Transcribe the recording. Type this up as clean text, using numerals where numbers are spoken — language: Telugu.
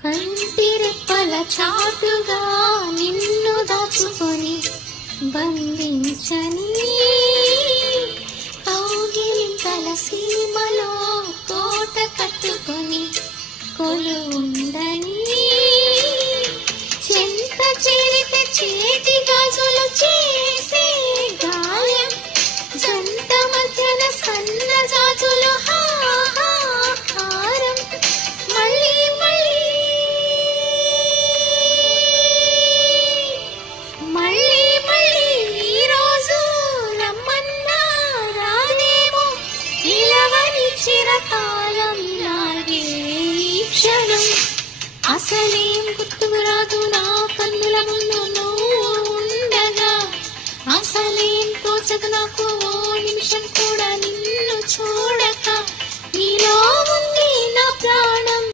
కంటి రెప్పల చాటుగా నిన్ను దాచుకొని బంధించని కౌగిలింతల సీమలో కోట కట్టుకొని కొలువుందని చెంత చేరితే చేతి గాజులు చేసే గాయం జంట మధ్యన సన్న జాజులు హారం మళ్ళీ మళ్ళీ మళ్ళీ ఈ రోజు రమ్మన్నా రానేమో నిలవని చిరకాలం ఇలాగే ఈ క్షణం అసలేం గుర్తుకు రాదు నా కన్నుల ముందు నువ్వు ఉండగా అసలేం తోచదు నాకు ఓ నిమిషం కూడా నిన్ను చూడ